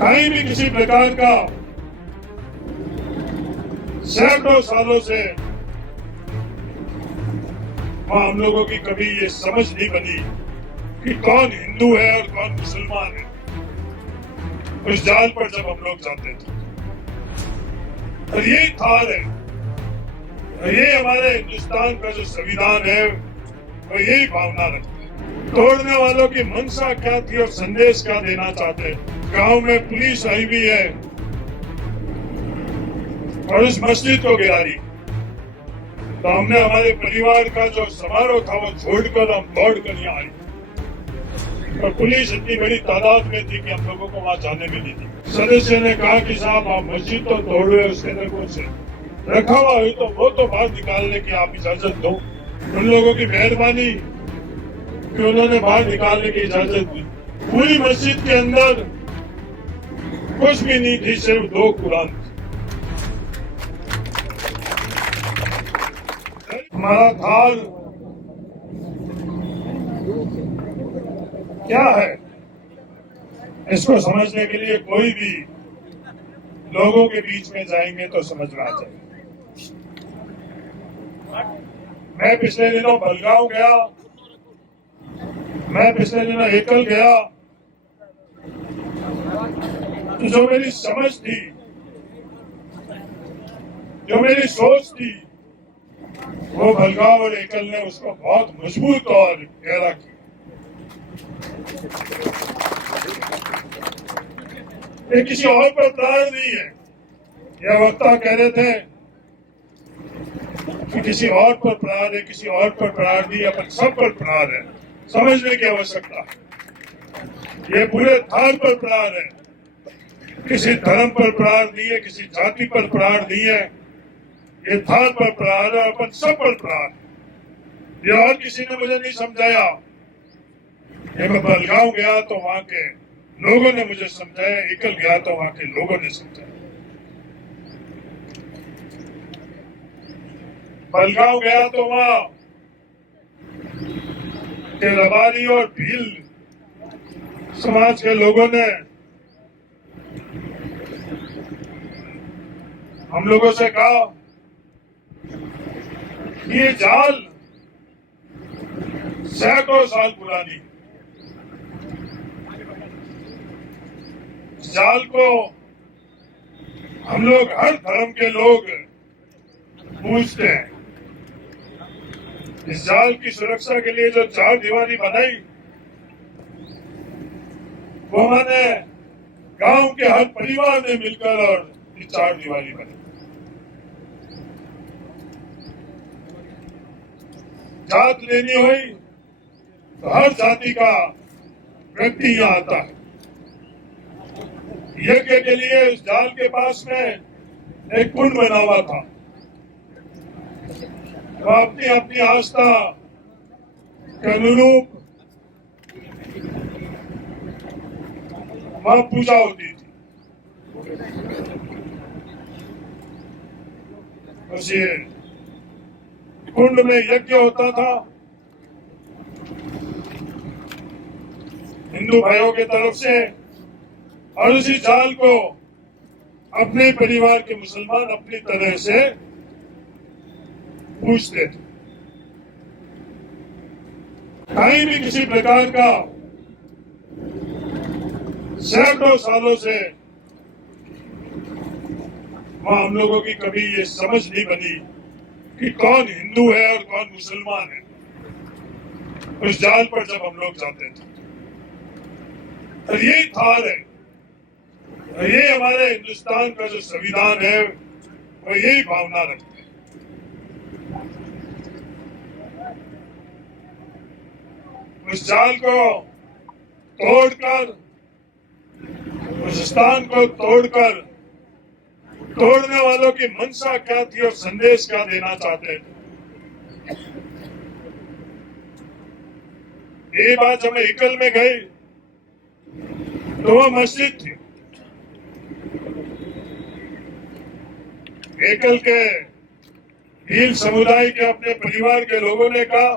कहीं भी किसी प्रकार का सैकड़ों सालों से हम लोगों की कभी ये समझ नहीं बनी कि कौन हिंदू है और कौन मुसलमान है। उस जाल पर जब हम लोग जाते थे और यही थार है, ये हमारे हिंदुस्तान का जो संविधान है वो यही भावना रखता है। तोड़ने वालों की मंशा क्या थी और संदेश क्या देना चाहते। गांव में पुलिस आई हुई है और उस मस्जिद को गिरा दी, तो हमने हमारे परिवार का जो समारोह था वो छोड़कर हम दौड़कर यहाँ आए और पुलिस इतनी बड़ी तादाद में थी कि हम लोगों को वहां जाने भी नहीं दी। सदस्य ने कहा कि साहब आप मस्जिद तो तोड़ रहे हो, उसके अंदर कुछ रखा हुआ है तो वो तो बाहर निकालने की आप इजाजत दो। उन लोगों की मेहरबानी कि उन्होंने बाहर निकालने की इजाजत दी। पूरी मस्जिद के अंदर कुछ भी नहीं थी, सिर्फ 2 कुरान। हमारा थाल क्या है, इसको समझने के लिए कोई भी लोगों के बीच में जाएंगे तो समझ में आ जाएगा। मैं पिछले दिनों बलगांव गया, मैं पिछले दिनों एकल गया, तो जो मेरी समझ थी, जो मेरी सोच थी, वो बलगांव और एकल ने उसको बहुत मजबूत और गहरा किया। ये किसी और पर प्रहार नहीं है। यह वक्ता कह रहे थे कि किसी और पर प्रहार है, किसी और पर प्रहार नहीं, अपन सब पर प्रहार है। समझने की आवश्यकता है, ये पूरे थाल पर प्रहार है। किसी धर्म पर प्रहार नहीं है, किसी जाति पर प्रहार नहीं है, ये थाल पर प्रहार है, अपन सब पर प्रहार। ये और किसी ने मुझे नहीं समझाया। मैं बलगांव गया तो वहां के लोगों ने मुझे समझाया, एकल गया तो वहां के लोगों ने समझाया। बलगांव गया तो वहां के रबारी और भील समाज के लोगों ने हम लोगों से कहा ये जाल सैकड़ों साल पुरानी, जाल को हम लोग हर धर्म के लोग पूछते हैं। इस जाल की सुरक्षा के लिए जो 4 दीवारी बनाई, वो मैंने गांव के हर परिवार ने मिलकर और 4 दीवारी बनी। जात लेनी हुई तो हर जाति का व्यक्ति यहाँ आता है। यज्ञ के लिए उस जाल के पास में एक कुंड बना हुआ था, वो अपनी अपनी आस्था के अनुरूप वहां पूजा होती थी। बस ये कुंड में यज्ञ होता था, हिंदू भाइयों की तरफ से, और उसी जाल को अपने परिवार के मुसलमान अपनी तरह से पूछते थे। कहीं भी किसी प्रकार का सैकड़ों सालों से वहां हम लोगों की कभी ये समझ नहीं बनी कि कौन हिंदू है और कौन मुसलमान है। उस जाल पर जब हम लोग जाते थे और यही थार है, ये हमारे हिंदुस्तान का जो संविधान है वो यही भावना रखता है। उस जाल को तोड़कर, उस स्थान को तोड़कर, तोड़ने वालों की मंशा क्या थी और संदेश क्या देना चाहते थे। ये बात हमें एकल में गई तो वह मस्जिद थी। एकल के भील समुदाय के अपने परिवार के लोगों ने कहा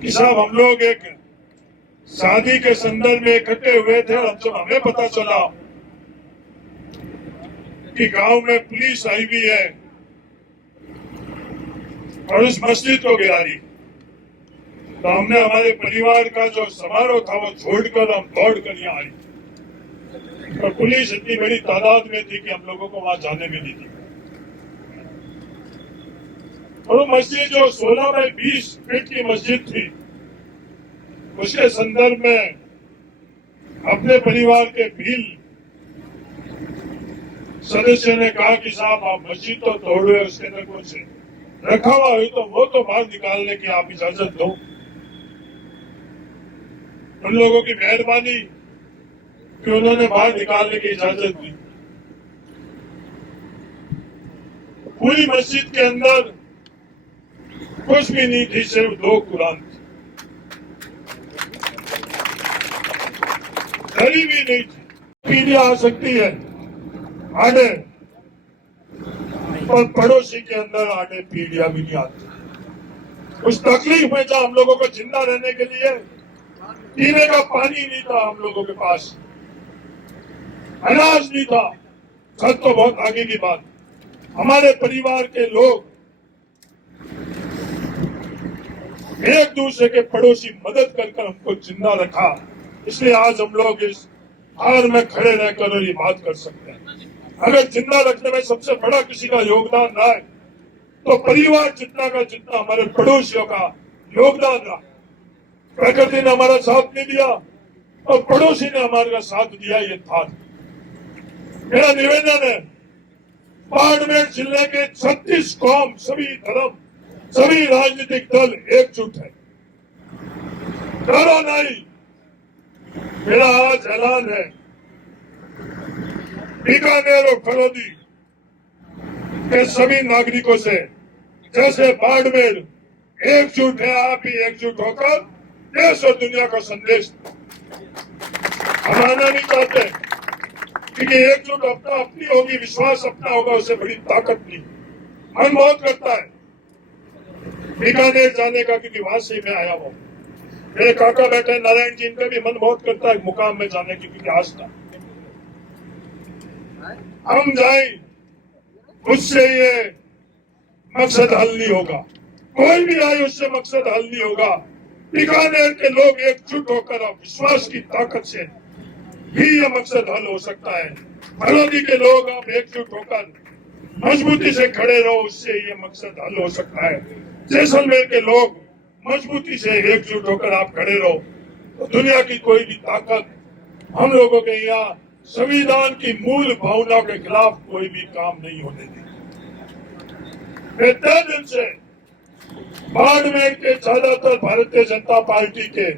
कि साहब हम लोग एक शादी के संदर्भ में इकट्ठे हुए थे और जब हमें पता चला कि गांव में पुलिस आई हुई है और उस मस्जिद को गिरा दी, तो हमने हमारे परिवार का जो समारोह था वो छोड़कर हम दौड़ कर यहाँ आए। और पुलिस इतनी बड़ी तादाद में थी कि हम लोगों को वहां जाने भी नहीं दी। और वो मस्जिद जो 16 बाई 20 फीट की मस्जिद थी, उसके संदर्भ में अपने परिवार के भील सदस्य ने कहा कि साहब आप मस्जिद तो तोड़े, उसके अंदर कुछ रखा हुआ हो तो वो तो बाहर निकालने की आप इजाजत दो। उन लोगों की मेहरबानी कि उन्होंने बाहर निकालने की इजाजत दी। पूरी मस्जिद के अंदर कुछ भी नहीं थी, सिर्फ 2 कुरान थी, घड़ी भी नहीं थी। पीढ़ियां आ सकती है आने, और पड़ोसी के अंदर आने पीढ़ियां भी नहीं आती। उस तकलीफ में जहां हम लोगों को जिंदा रहने के लिए पीने का पानी नहीं था, हम लोगों के पास अनाज नहीं था, छत तो बहुत आगे की बात। हमारे परिवार के लोग एक दूसरे के पड़ोसी मदद कर हमको जिंदा रखा, इसलिए आज हम लोग इस हार में खड़े रहकर ये बात कर सकते हैं। अगर जिंदा रखने में सबसे बड़ा किसी का योगदान रहा है तो परिवार जितना का जितना हमारे पड़ोसियों का योगदान रहा। प्रकृति ने हमारा साथ नहीं दिया और पड़ोसी ने हमारा साथ दिया, ये था। मेरा निवेदन है, बाड़मेर जिले के 36 कौम, सभी धर्म, सभी राजनीतिक दल एकजुट है, डरो नहीं। मेरा आज ऐलान है, बीकानेर और फरोदी के सभी नागरिकों से, जैसे बाड़मेर एकजुट है, आप भी एकजुट होकर देश और दुनिया का संदेश हम आना नहीं चाहते, क्योंकि एकजुट अपनी होगी, विश्वास अपना होगा, उससे बड़ी ताकत नहीं। मन बहुत करता है बीकानेर जाने का, क्योंकि वहां से मैं आया हूं। मेरे काका बैठे नारायण जी, इनका भी मन बहुत करता है मुकाम में जाने की, क्योंकि आस्था हम जाएं, उससे ये मकसद हल नहीं होगा। कोई भी आए उससे मकसद हल नहीं होगा। बीकानेर के लोग एकजुट होकर और विश्वास की ताकत से ही यह मकसद हल हो सकता है। फरोदी के लोग आप एकजुट होकर मजबूती से खड़े रहो, उससे ये मकसद हल हो सकता है। जैसलमेर के लोग मजबूती से एकजुट होकर आप खड़े रहो, तो दुनिया की कोई भी ताकत हम लोगों के यहाँ संविधान की मूल भावनाओं के खिलाफ कोई भी काम नहीं होने देगी। मैं तय दिल से बाड़मेर के ज्यादातर भारतीय जनता पार्टी के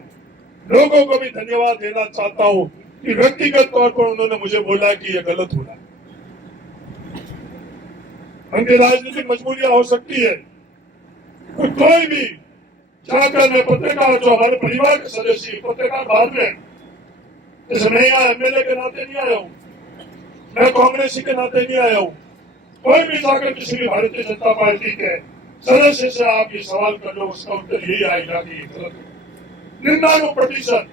लोगों को भी धन्यवाद देना चाहता हूं कि व्यक्तिगत तौर पर उन्होंने मुझे बोला कि यह गलत हो रहा है। उनकी राजनीतिक मजबूरियां हो सकती है, तो कोई भी जाकर, मैं पत्रकार, जो हमारे परिवार के सदस्य पत्रकार बाहर में, जैसे मैं यहाँ एमएलए के नाते नहीं आया हूँ, मैं कांग्रेसी के नाते नहीं आया हूँ, कोई भी जाकर किसी भी भारतीय जनता पार्टी के सदस्य से आप ये सवाल कर लो, उसका उत्तर यही आएगा कि 99%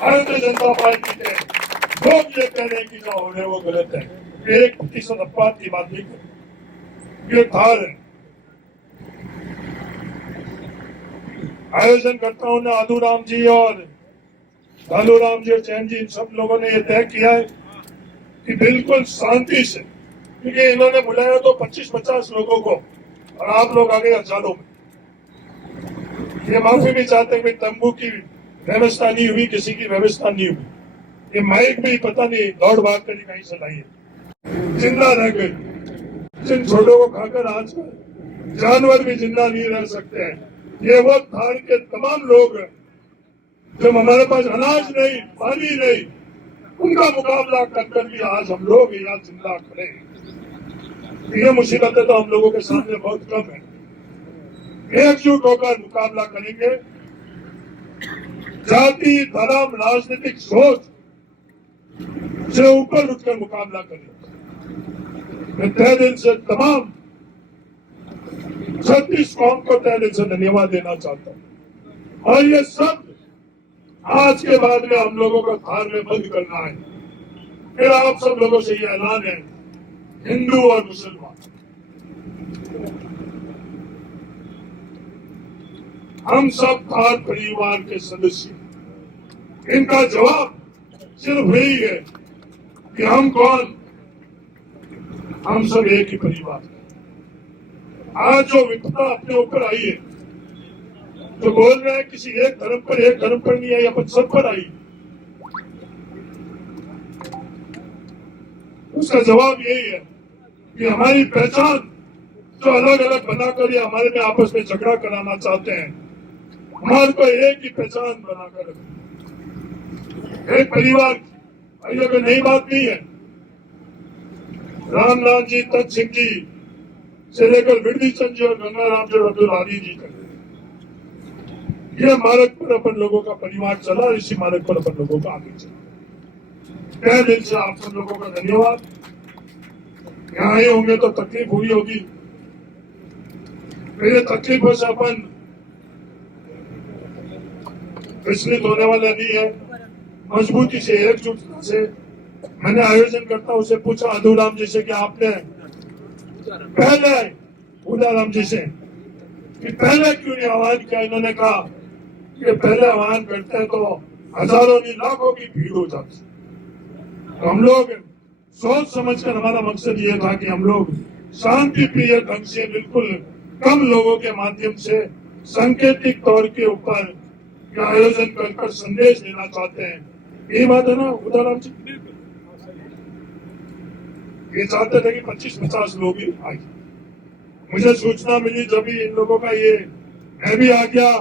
भारतीय जनता पार्टी के लोग ये कह रहे हैं कि जो हो रहे हैं वो गलत है। 1% अपवाद की बात नहीं कर, ये थार है। आयोजन करता हूं ना, आदूराम जी और भालूराम जी और चैन जी, इन सब लोगों ने यह तय किया है कि बिल्कुल शांति से, क्योंकि इन्होंने बुलाया तो 25-50 लोगों को और आप लोग आ गए हजारों में। ये माफी भी चाहते हैं कि तंबू की व्यवस्था नहीं हुई, किसी की व्यवस्था नहीं हुई। ये माइक भी पता नहीं दौड़ भाग कर कहीं से लाई है, जिंदा रह गई। जिन छोटों को खाकर आज जानवर भी जिंदा नहीं रह सकते हैं, ये वो धार के तमाम लोग हैं जब हमारे पास अनाज नहीं, पानी नहीं, उनका मुकाबला कर भी आज हम लोग यहाँ जिंदा खड़े हैं। ये मुसीबतें तो हम लोगों के सामने बहुत कम है। एकजुट होकर मुकाबला करेंगे, जाति, धर्म, राजनीतिक सोच से ऊपर उठकर मुकाबला करेंगे। मैं तहे दिल से तमाम 36 कौम को तहे दिल से धन्यवाद देना चाहता हूँ। और ये सब आज के बाद में हम लोगों को थार में बंद करना है। फिर आप सब लोगों से ये ऐलान है, हिंदू और मुसलमान हम सब थार परिवार के सदस्य। इनका जवाब सिर्फ यही है कि हम कौन, हम सब एक ही परिवार। आज जो विपदा अपने ऊपर आई है, जो बोल रहे हैं किसी एक धर्म पर नहीं आई, अपन सब पर आई, उसका जवाब यही है कि हमारी पहचान जो अलग अलग बनाकर या हमारे में आपस में झगड़ा कराना चाहते हैं, हमारे को एक ही पहचान बनाकर एक परिवार। ये कोई नई बात नहीं है। रामलाल जी, तज सिंह जी से लेकर बिरदी चंद जी और गंगाराम जी और अब्दुल आदी जी तक ये मार्ग पर अपन लोगों का परिवार चला, इसी मार्ग पर अपन लोगों का आगे चला। तहे दिल से आप सब लोगों का धन्यवाद। यहाँ आए होंगे तो तकलीफ हुई होगी, मेरे तकलीफों से अपन विचलित होने वाला नहीं है। मजबूती से, एकजुटता से मैंने आयोजन करता उसे पूछा अधूराम जी से कि आपने पहले उदाराम जी से कि पहले क्यों नहीं आह्वान किया। इन्होंने कहा कि पहले आह्वान करते हैं तो हजारों नहीं लाखों की भीड़ हो जाती। तो हम लोग सोच समझकर, हमारा मकसद ये था कि हम लोग शांति प्रिय ढंग से बिल्कुल कम लोगों के माध्यम से सांकेतिक तौर के ऊपर का आयोजन कर संदेश देना चाहते हैं। ये बात है ना उदाराम जी? ये चाहते थे कि 25-50 लोग ही आए। मुझे सूचना मिली जब भी इन लोगों का ये, मैं भी आ गया,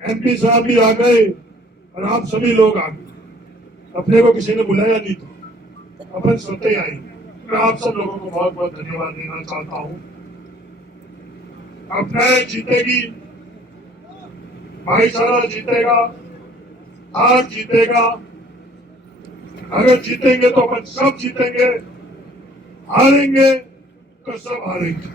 MP साहब भी आ गए और आप सभी लोग आ गए। अपने को किसी ने बुलाया नहीं था, अपन स्वतः ही आए। मैं आप सब लोगों को बहुत बहुत धन्यवाद देना चाहता हूँ। अपना जीतेगी, भाईचारा जीतेगा, हार जीतेगा। अगर जीतेंगे तो अपन सब जीतेंगे, हारेंगे तो सब हारेंगे।